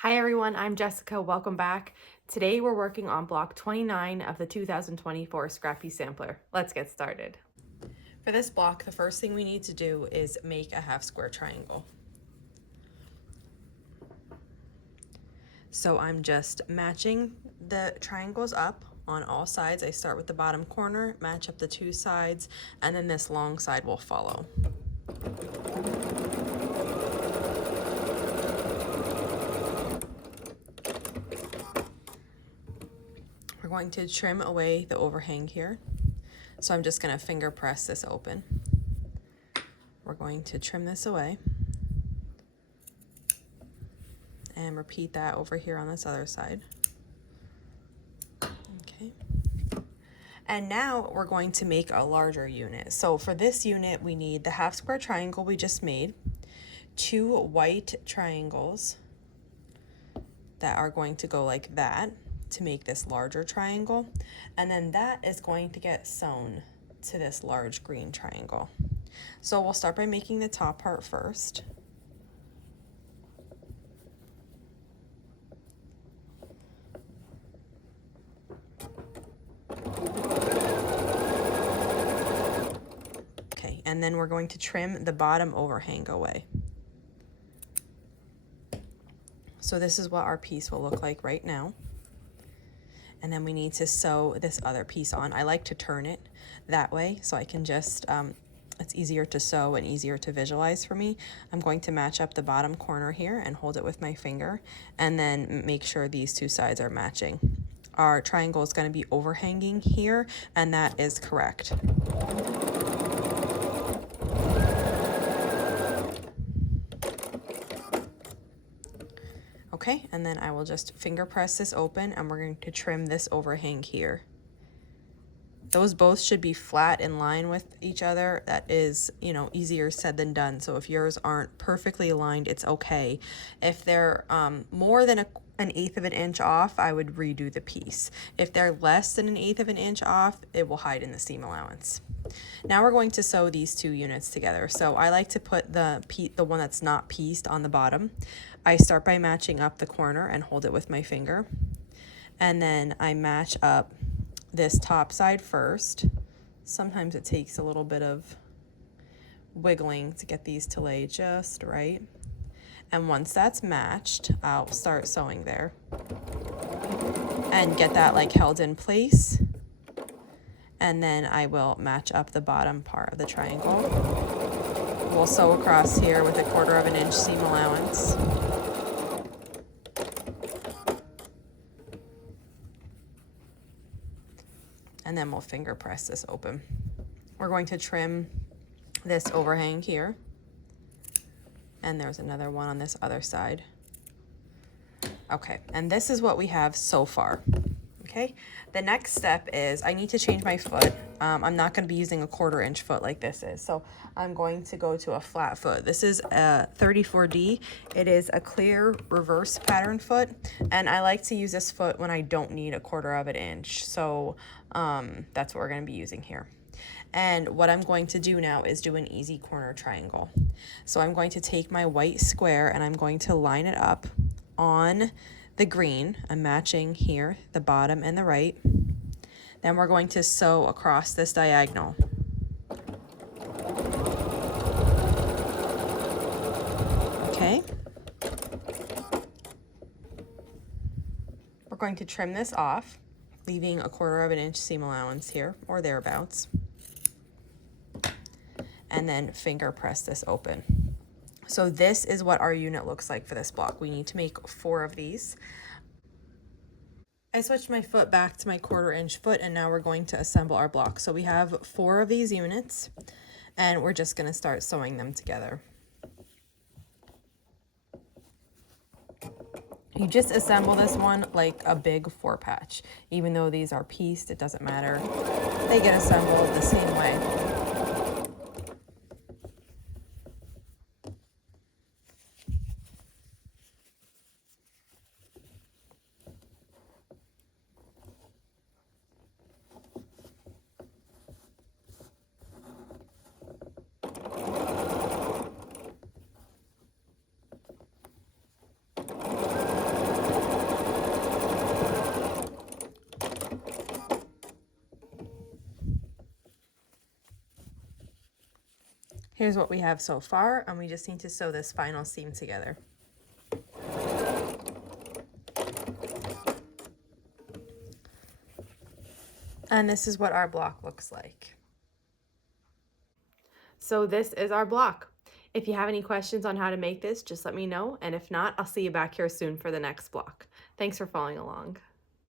Hi everyone, I'm Jessica. Welcome back. Today we're working on block 29 of the 2024 Scrappy Sampler. Let's get started. For this block, the first thing we need to do is make a half square triangle. So I'm just matching the triangles up on all sides. I start with the bottom corner, match up the two sides, and then this long side will follow. We're going to trim away the overhang here. So I'm just going to finger press this open. We're going to trim this away and repeat that over here on this other side. Okay. And now we're going to make a larger unit. So for this unit, we need the half square triangle we just made, two white triangles that are going to go like that to make this larger triangle, and then that is going to get sewn to this large green triangle. So we'll start by making the top part first. Okay, and then we're going to trim the bottom overhang away. So this is what our piece will look like right now. And then we need to sew this other piece on. I like to turn it that way so I can just, it's easier to sew and easier to visualize for me. I'm going to match up the bottom corner here and hold it with my finger and then make sure these two sides are matching. Our triangle is going to be overhanging here, and that is correct. Okay, and then I will just finger press this open and we're going to trim this overhang here. Those both should be flat in line with each other. That is, easier said than done. So if yours aren't perfectly aligned, it's okay. If they're more than an eighth of an inch off, I would redo the piece. If they're less than an eighth of an inch off, it will hide in the seam allowance. Now we're going to sew these two units together. So I like to put the one that's not pieced on the bottom. I start by matching up the corner and hold it with my finger. And then I match up this top side first. Sometimes it takes a little bit of wiggling to get these to lay just right. And once that's matched, I'll start sewing there and get that like held in place. And then I will match up the bottom part of the triangle. We'll sew across here with 1/4 of an inch seam allowance. And then we'll finger press this open. We're going to trim this overhang here. And there's another one on this other side. Okay, and this is what we have so far. Okay, the next step is I need to change my foot. I'm not going to be using a 1/4 inch foot like this is. So I'm going to go to a flat foot. This is a 34D. It is a clear reverse pattern foot. And I like to use this foot when I don't need a 1/4 of an inch. So that's what we're going to be using here. And what I'm going to do now is do an easy corner triangle. So I'm going to take my white square and I'm going to line it up on the green. I'm matching here, the bottom and the right. Then we're going to sew across this diagonal. Okay. We're going to trim this off, leaving 1/4 of an inch seam allowance here, or thereabouts. And then finger press this open. So this is what our unit looks like for this block. We need to make 4 of these. I switched my foot back to my 1/4 inch foot, and now we're going to assemble our block. So we have 4 of these units, and we're just going to start sewing them together. You just assemble this one like a big 4-patch. Even though these are pieced, it doesn't matter. They get assembled the same way. Here's what we have so far, and we just need to sew this final seam together. And this is what our block looks like. So this is our block. If you have any questions on how to make this, just let me know. And if not, I'll see you back here soon for the next block. Thanks for following along.